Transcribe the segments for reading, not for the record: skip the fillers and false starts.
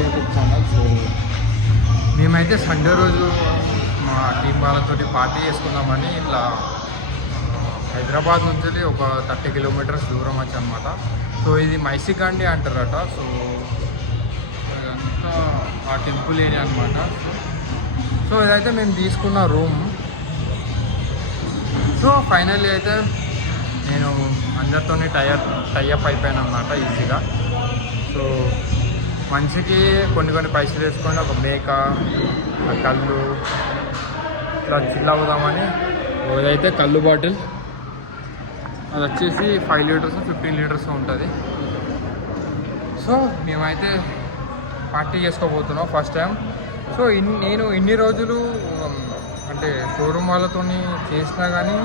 YouTube channel. So మేమైతే Sunday రోజు మా టీం వాళ్ళతో పార్టీ చేసుకుందామని ఇట్లా హైదరాబాద్ నుంచి ఒక 30 కిలోమీటర్స్ దూరం వచ్చి అనమాట. సో ఇది మైసిగండి అంటారట. సో ఇదంతా ఆ టెంపుల్ ఏరియా అనమాట. సో ఇదైతే మేము తీసుకున్న రూమ్. సో ఫైనల్లీ అయితే నేను అందరితో టైఅప్ అయిపోయాను అనమాట ఈజీగా. సో మనిషికి కొన్ని పైసలు వేసుకొని ఒక మేక, కళ్ళు ఇట్లా చిల్ అవుదామని. ఇదైతే కళ్ళు బాటిల్, అది వచ్చేసి 5 లీటర్స్ 15 లీటర్స్ ఉంటుంది. సో మేమైతే పార్టీ చేసుకోబోతున్నాం ఫస్ట్ టైం. సో నేను ఇన్ని రోజులు అంటే షోరూమ్ వాళ్ళతో చేసినా కానీ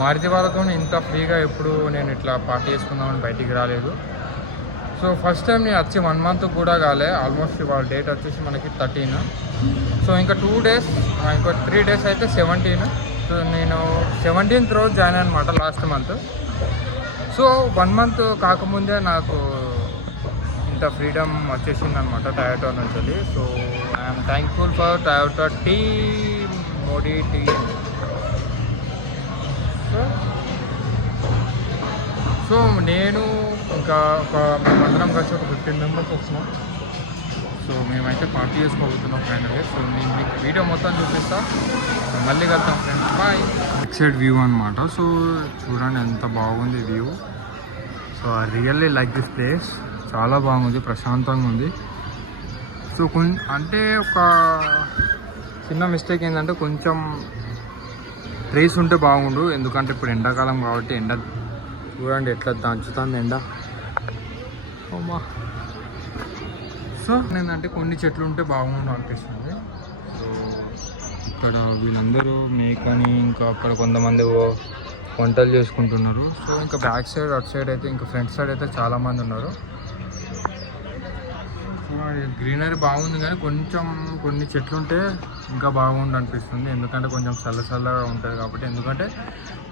మారుతి వాళ్ళతో ఇంత ఫ్రీగా ఎప్పుడు నేను ఇట్లా పార్టీ చేసుకుందామని బయటికి రాలేదు. సో ఫస్ట్ టైం నేను వచ్చి 1 మంత్ కూడా కాలే. ఆల్మోస్ట్ వాళ్ళ డేట్ వచ్చేసి మనకి 13. సో ఇంకా 2 డేస్, ఇంకా 3 డేస్ అయితే 17. సో నేను 17th రోజు జాయిన్ అనమాట లాస్ట్ మంత్. సో 1 మంత్ కాకముందే నాకు ఇంత ఫ్రీడమ్ వచ్చేసింది అనమాట టయోటా నుంచి. So I'm thankful for Toyota team, Modi team. So నేను ఇంకా మేమందరం కలిసి ఒక 15 మెంబర్స్ వచ్చినాం. సో మేమైతే పార్టీ చేసుకోబోతున్నాం ఫైనల్గా. సో నేను మీకు వీడియో మొత్తం చూపిస్తా. మళ్ళీ కలుద్దాం friends, bye. Back side view అనమాట. సో చూడండి ఎంత బాగుంది view. So I really like this place. చాలా బాగుంది, ప్రశాంతంగా ఉంది. సో అంటే ఒక చిన్న మిస్టేక్ ఏంటంటే కొంచెం ట్రీస్ ఉంటే బాగుండు. ఎందుకంటే ఇప్పుడు ఎండాకాలం కాబట్టి ఎండ చూడండి ఎట్లా దంచుతుంది ఎండ. అమ్మా. సో ఏంటంటే కొన్ని చెట్లు ఉంటే బాగుండు అనిపిస్తుంది. సో ఇక్కడ వీళ్ళందరూ మేకని, ఇంకా అక్కడ కొంతమంది వంటలు చేసుకుంటున్నారు. సో ఇంకా బ్యాక్ సైడ్, అటు సైడ్ అయితే, ఇంకా ఫ్రంట్ సైడ్ అయితే చాలామంది ఉన్నారు. గ్రీనరీ బాగుంది కానీ కొంచెం కొన్ని చెట్లు ఉంటే ఇంకా బాగుండు అనిపిస్తుంది. ఎందుకంటే కొంచెం చల్లగా ఉంటుంది కాబట్టి. ఎందుకంటే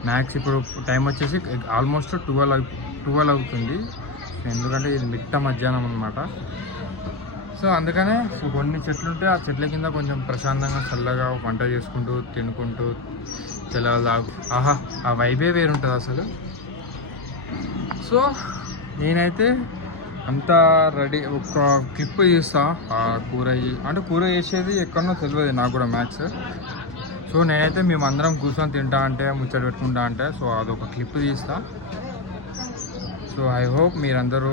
మ్యాక్స్ ఇప్పుడు టైం వచ్చేసి ఆల్మోస్ట్ 12 అవుతుంది. ఎందుకంటే ఇది మిట్ట మధ్యాహ్నం అనమాట. సో అందుకనే కొన్ని చెట్లు ఉంటే ఆ చెట్ల కింద కొంచెం ప్రశాంతంగా చల్లగా వంట చేసుకుంటూ తినుకుంటూ తెల్లవారు ఆహా ఆ వైబే వేరుంటుంది అసలు. సో నేనైతే అంతా రెడీ. ఒక క్లిప్ తీస్తా ఆ కూర చేసేది ఎక్కడనో తెలియదు నాకు కూడా మ్యాథ్స్. సో నేనైతే మేమందరం కూర్చొని తింటా అంటే, ముచ్చట పెట్టుకుంటా అంటే, సో అదొక క్లిప్ తీస్తా. సో ఐ హోప్ మీరందరూ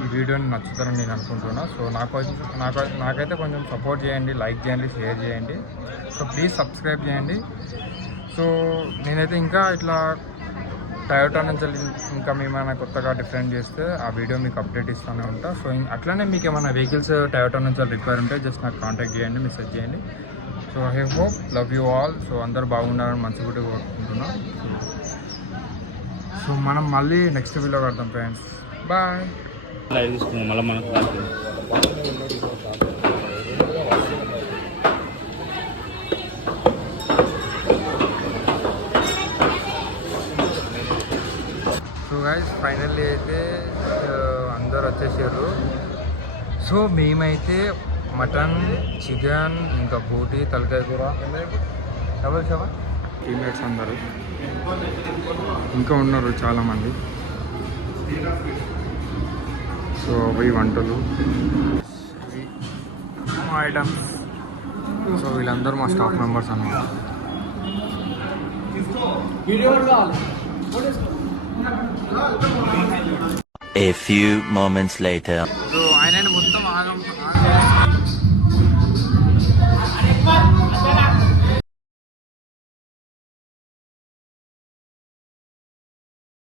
ఈ వీడియోని నచ్చుతారని నేను అనుకుంటున్నా. సో నాకైతే కొంచెం సపోర్ట్ చేయండి, లైక్ చేయండి, షేర్ చేయండి. సో ప్లీజ్ సబ్స్క్రైబ్ చేయండి. సో నేనైతే ఇంకా ఇట్లా టయోటా నుంచి ఇంకా మేమైనా కొత్తగా డిఫరెంట్ చేస్తే ఆ వీడియో మీకు అప్డేట్ ఇస్తూనే ఉంటా. సో అట్లనే మీకు ఏమైనా వెహికల్స్ టయోటా నుంచి రిక్వైర్ ఉంటే జస్ట్ నాకు కాంటాక్ట్ చేయండి, మెసేజ్ చేయండి. So I hope love you all. So అందరూ బాగున్నారని మంచిగా కోరుకుంటున్నా. సో మనం మళ్ళీ నెక్స్ట్ వీడియో కడతాం friends, bye. So guys finally అయితే అందరు వచ్చేసారు. సో మేమైతే మటన్, చికెన్, ఇంకా బోటి, తలకాయ కూర, డబల్ సెవెన్ టీమ్మేట్స్ అందరు ఇంకా ఉన్నారు చాలామంది. సో అవి వంటలు, మా ఐటమ్స్. సో వీళ్ళందరూ మా స్టాఫ్ మెంబర్స్ అన్నమాట. A few moments later. So